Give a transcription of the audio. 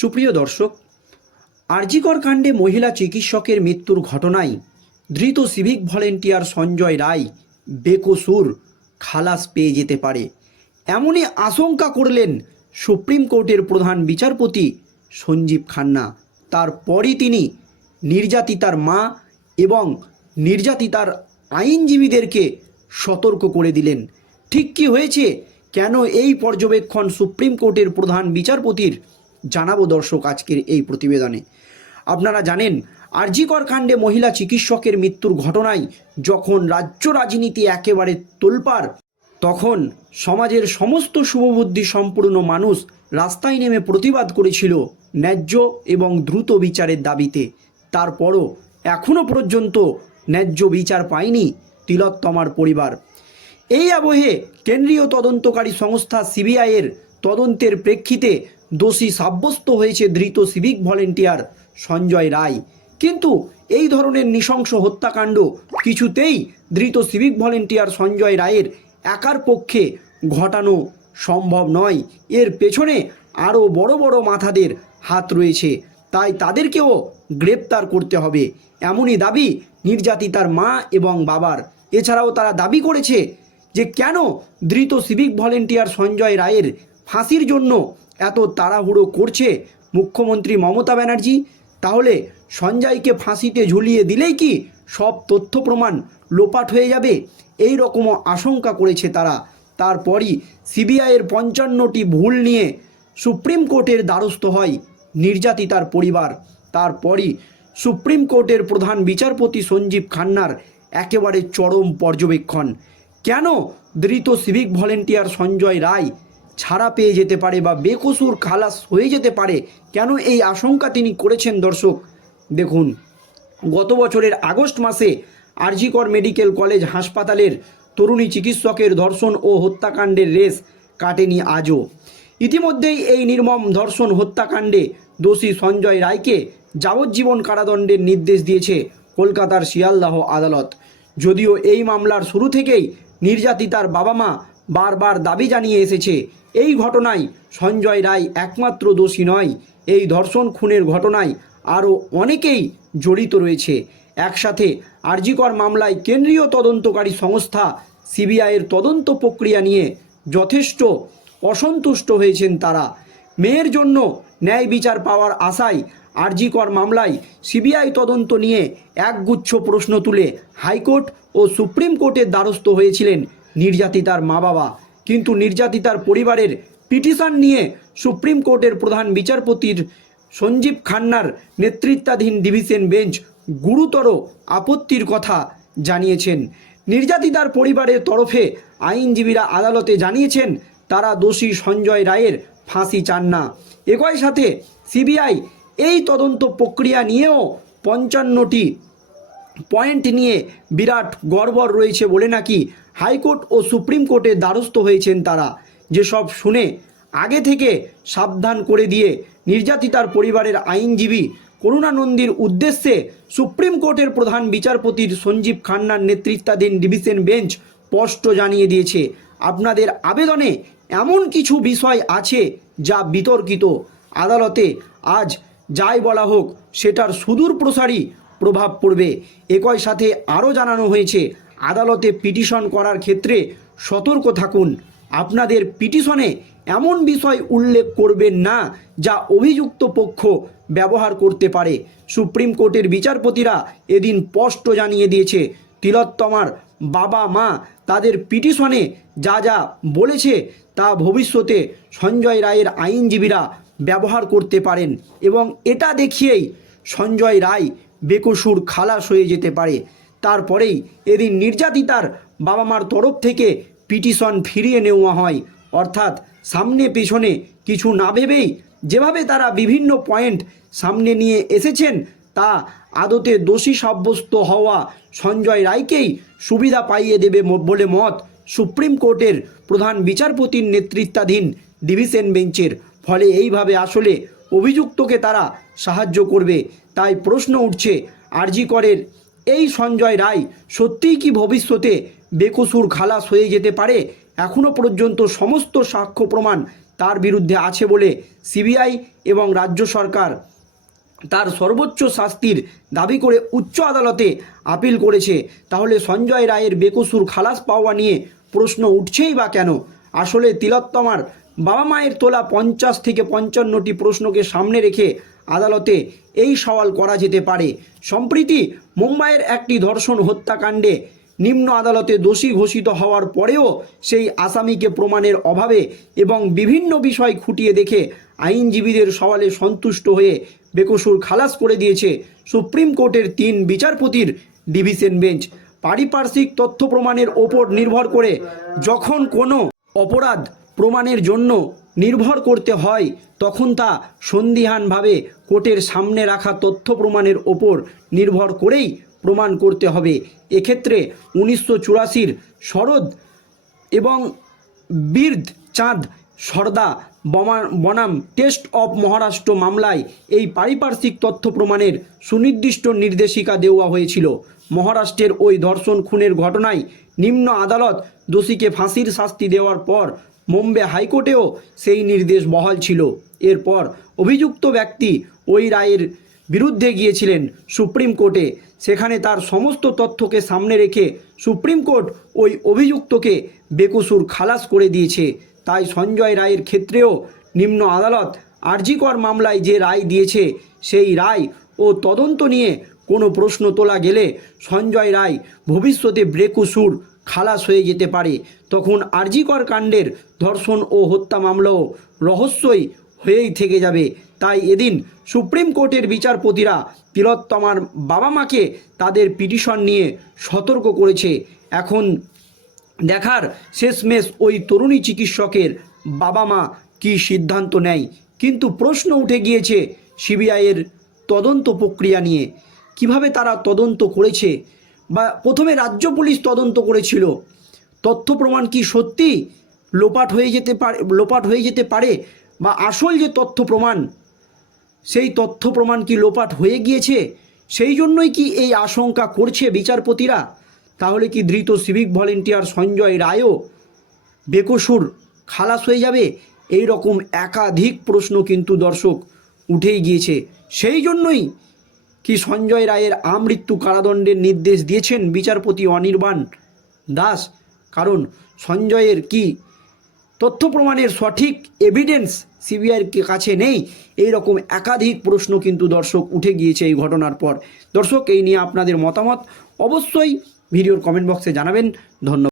সুপ্রিয় দর্শক, আরজিকর কাণ্ডে মহিলা চিকিৎসকের মৃত্যুর ঘটনায় ধৃত সিভিক ভলেন্টিয়ার সঞ্জয় রায় বেকসুর খালাস পেয়ে যেতে পারে। এমনই আশঙ্কা করলেন সুপ্রিম কোর্টের প্রধান বিচারপতি সঞ্জীব খান্না। তারপরই তিনি নির্যাতিতার মা এবং নির্যাতিতার আইনজীবীদেরকে সতর্ক করে দিলেন। ঠিক কি হয়েছে? কেন এই পর্যবেক্ষণ সুপ্রিম কোর্টের প্রধান বিচারপতির জানাব দর্শক আজকের এই প্রতিবেদনে। আপনারা জানেন, আরজিকর কাণ্ডে মহিলা চিকিৎসকের মৃত্যুর ঘটনায় যখন রাজ্য রাজনীতি একেবারে তোলপার তখন সমাজের সমস্ত শুভবুদ্ধি সম্পূর্ণ মানুষ রাস্তায় নেমে প্রতিবাদ করেছিল ন্যায্য এবং দ্রুত বিচারের দাবিতে। তারপরও এখনও পর্যন্ত ন্যায্য বিচার পায়নি তিলোত্তমার পরিবার। এই আবহে কেন্দ্রীয় তদন্তকারী সংস্থা সিবিআইয়ের তদন্তের প্রেক্ষিতে দোষী সাব্যস্ত হয়েছে ধৃত সিভিক ভলেন্টিয়ার সঞ্জয় রায়। কিন্তু এই ধরনের নৃশংস হত্যাকাণ্ড কিছুতেই ধৃত সিভিক ভলেন্টিয়ার সঞ্জয় রায়ের একার পক্ষে ঘটানো সম্ভব নয়। এর পেছনে আরও বড় বড় মাথাদের হাত রয়েছে। তাই তাদেরকেও গ্রেপ্তার করতে হবে। এমনই দাবি নির্যাতিতার মা এবং বাবার। এছাড়াও তারা দাবি করেছে যে কেন ধৃত সিভিক ভলেন্টিয়ার সঞ্জয় রায়ের ফাঁসির জন্য এত তাড়াহুড়ো করছে মুখ্যমন্ত্রী মমতা ব্যানার্জি? তাহলে সঞ্জয়কে ফাঁসিতে ঝুলিয়ে দিলেই কি সব তথ্য প্রমাণ লোপাট হয়ে যাবে? এই রকমও আশঙ্কা করেছে তারা। তারপরই সিবিআইয়ের পঞ্চান্নটি ভুল নিয়ে সুপ্রিম কোর্টের দ্বারস্থ হয় নির্যাতিতার পরিবার। তারপরই সুপ্রিম কোর্টের প্রধান বিচারপতি সঞ্জীব খান্নার একেবারে চরম পর্যবেক্ষণ। কেন ধৃত সিভিক ভলেন্টিয়ার সঞ্জয় রায় ছাড়া পেয়ে যেতে পারে বা বেকসুর খালাস হয়ে যেতে পারে, কেন এই আশঙ্কা তিনি করেছেন দর্শক? দেখুন, গত বছরের আগস্ট মাসে আরজিকর মেডিকেল কলেজ হাসপাতালের তরুণী চিকিৎসকের ধর্ষণ ও হত্যাকাণ্ডের রেস কাটেনি আজও। ইতিমধ্যেই এই নির্মম ধর্ষণ হত্যাকাণ্ডে দোষী সঞ্জয় রায়কে যাবজ্জীবন কারাদণ্ডের নির্দেশ দিয়েছে কলকাতার শিয়ালদাহ আদালত। যদিও এই মামলার শুরু থেকেই নির্যাতিতার বাবা মা বারবার দাবি জানিয়ে এসেছে, এই ঘটনায় সঞ্জয় রায় একমাত্র দোষী নয়। এই ধর্ষণ খুনের ঘটনায় আরও অনেকেই জড়িত রয়েছে। একসাথে আরজিকর মামলায় কেন্দ্রীয় তদন্তকারী সংস্থা সিবিআইয়ের তদন্ত প্রক্রিয়া নিয়ে যথেষ্ট অসন্তুষ্ট হয়েছেন তারা। মেয়ের জন্য ন্যায় বিচার পাওয়ার আশায় আরজিকর মামলায় সিবিআই তদন্ত নিয়ে একগুচ্ছ প্রশ্ন তুলে হাইকোর্ট ও সুপ্রিম কোর্টের দ্বারস্থ হয়েছিলেন নির্যাতিতার মা বাবা। কিন্তু নির্যাতিতার পরিবারের পিটিশন নিয়ে সুপ্রিম কোর্টের প্রধান বিচারপতির সঞ্জীব খান্নার নেতৃত্বাধীন ডিভিশন বেঞ্চ গুরুতর আপত্তির কথা জানিয়েছেন। নির্যাতিতার পরিবারের তরফে আইনজীবীরা আদালতে জানিয়েছেন, তারা দোষী সঞ্জয় রায়ের ফাঁসি চান না। একই সাথে সিবিআই এই তদন্ত প্রক্রিয়া নিয়েও পঞ্চান্নটি পয়েন্ট নিয়ে বিরাট গড়বড় রয়েছে বলে নাকি হাইকোর্ট ও সুপ্রিম কোর্টের দ্বারস্থ হয়েছেন তারা। যেসব শুনে আগে থেকে সাবধান করে দিয়ে নির্যাতিতার পরিবারের আইনজীবী করুণানন্দীর উদ্দেশ্যে সুপ্রিম কোর্টের প্রধান বিচারপতির সঞ্জীব খান্নার নেতৃত্বাধীন ডিভিশন বেঞ্চ স্পষ্ট জানিয়ে দিয়েছে, আপনাদের আবেদনে এমন কিছু বিষয় আছে যা বিতর্কিত। আদালতে আজ যাই বলা হোক, সেটার সুদূর প্রসারী প্রভাব পড়বে। একই সাথে আরও জানানো হয়েছে, আদালতে পিটিশন করার ক্ষেত্রে সতর্ক থাকুন। আপনাদের পিটিশনে এমন বিষয় উল্লেখ করবেন না যা অভিযুক্ত পক্ষ ব্যবহার করতে পারে। সুপ্রিম কোর্টের বিচারপতিরা এদিন স্পষ্ট জানিয়ে দিয়েছে, তিলোত্তমার বাবা মা তাদের পিটিশনে যা যা বলেছে তা ভবিষ্যতে সঞ্জয় রায়ের আইনজীবীরা ব্যবহার করতে পারেন এবং এটা দেখিয়েই সঞ্জয় রায় বেকসুর খালাস হয়ে যেতে পারে। তারপরেই এদিন নির্যাতিতার বাবা মার তরফ থেকে পিটিশন ফিরিয়ে নেওয়া হয়। অর্থাৎ সামনে পেছনে কিছু না ভেবেই যেভাবে তারা বিভিন্ন পয়েন্ট সামনে নিয়ে এসেছেন, তা আদতে দোষী সাব্যস্ত হওয়া সঞ্জয় রায়কেই সুবিধা পাইয়ে দেবে বলে মত সুপ্রিম কোর্টের প্রধান বিচারপতির নেতৃত্বাধীন ডিভিশন বেঞ্চের। ফলে এইভাবে আসলে অভিযুক্তকে তারা সাহায্য করবে, তাই প্রশ্ন উঠছে, আরজি করের এই সঞ্জয় রায় সত্যিই কি ভবিষ্যতে বেকসুর খালাস হয়ে যেতে পারে? এখনও পর্যন্ত সমস্ত সাক্ষ্য প্রমাণ তার বিরুদ্ধে আছে বলে সিবিআই এবং রাজ্য সরকার তার সর্বোচ্চ শাস্তির দাবি করে উচ্চ আদালতে আপিল করেছে। তাহলে সঞ্জয় রায়ের বেকসুর খালাস পাওয়া নিয়ে প্রশ্ন উঠছেই বা কেন? আসলে তিলোত্তমার বাবা মায়ের তোলা পঞ্চাশ থেকে পঞ্চান্নটি প্রশ্নকে সামনে রেখে আদালতে এই সওয়াল করা যেতে পারে। সম্প্রতি মুম্বাইয়ের একটি ধর্ষণ হত্যাকাণ্ডে নিম্ন আদালতে দোষী ঘোষিত হওয়ার পরেও সেই আসামিকে প্রমাণের অভাবে এবং বিভিন্ন বিষয় খুঁটিয়ে দেখে আইনজীবীদের সওয়ালে সন্তুষ্ট হয়ে বেকসুর খালাস করে দিয়েছে সুপ্রিম কোর্টের তিন বিচারপতির ডিভিশন বেঞ্চ। পারিপার্শ্বিক তথ্য প্রমাণের ওপর নির্ভর করে যখন কোনো অপরাধ প্রমাণের জন্য নির্ভর করতে হয়, তখন তা সন্দিহানভাবে কোর্টের সামনে রাখা তথ্য প্রমাণের ওপর নির্ভর করেই প্রমাণ করতে হবে। এক্ষেত্রে উনিশশো চুরাশির শরদ এবং বীরদ চাঁদ সর্দা বনাম টেস্ট অফ মহারাষ্ট্র মামলায় এই পারিপার্শ্বিক তথ্য প্রমাণের সুনির্দিষ্ট নির্দেশিকা দেওয়া হয়েছিল। মহারাষ্ট্রের ওই ধর্ষণ খুনের ঘটনায় নিম্ন আদালত দোষীকে ফাঁসির শাস্তি দেওয়ার পর বোম্বে হাইকোর্টেও সেই নির্দেশ বহাল ছিল। এরপর অভিযুক্ত ব্যক্তি ওই রায়ের বিরুদ্ধে গিয়েছিলেন সুপ্রিম কোর্টে। সেখানে তার সমস্ত তথ্যকে সামনে রেখে সুপ্রিম কোর্ট ওই অভিযুক্তকে বেকসুর খালাস করে দিয়েছে। তাই সঞ্জয় রায়ের ক্ষেত্রেও নিম্ন আদালত আরজিকর মামলায় যে রায় দিয়েছে, সেই রায় ও তদন্ত নিয়ে কোনো প্রশ্ন তোলা গেলে সঞ্জয় রায় ভবিষ্যতে ব্রেকুসুর খালাস হয়ে যেতে পারে। তখন আরজিকর কাণ্ডের ধর্ষণ ও হত্যা মামলাও রহস্যই হয়েই থেকে যাবে। তাই এদিন সুপ্রিম কোর্টের বিচারপতিরা তিলোত্তমার বাবা মাকে তাদের পিটিশন নিয়ে সতর্ক করেছে। এখন দেখার শেষমেশ ওই তরুণী চিকিৎসকের বাবা মা কী সিদ্ধান্ত নেয়? কিন্তু প্রশ্ন উঠে গিয়েছে সিবিআইয়ের তদন্ত প্রক্রিয়া নিয়ে। কীভাবে তারা তদন্ত করেছে? বা প্রথমে রাজ্য পুলিশ তদন্ত করেছিল। তথ্য প্রমাণ কি সত্যি? লোপাট হয়ে যেতে পারে, লোপাট হয়ে যেতে পারে বা আসল যে তথ্য প্রমাণ, সেই তথ্য প্রমাণ কি লোপাট হয়ে গিয়েছে? সেই জন্যই কি এই আশঙ্কা করছে বিচারপতিরা? তাহলে কি ধৃত সিভিক ভলেন্টিয়ার সঞ্জয় রায়ও বেকসুর খালাস হয়ে যাবে? এই রকম একাধিক প্রশ্ন কিন্তু দর্শক উঠেই গিয়েছে। সেই জন্যই কি সঞ্জয় রায়ের আমৃত্যু কারাদণ্ডের নির্দেশ দিয়েছেন বিচারপতি অনির্বাণ দাস? কারণ সঞ্জয়ের কি তথ্য প্রমাণের সঠিক এভিডেন্স সিবিআইয়ের কাছে নেই? এই রকম একাধিক প্রশ্ন কিন্তু দর্শক উঠে গিয়েছে এই ঘটনার পর। দর্শক, এই নিয়ে আপনাদের মতামত অবশ্যই ভিডিওর কমেন্ট বক্সে জানাবেন। ধন্যবাদ।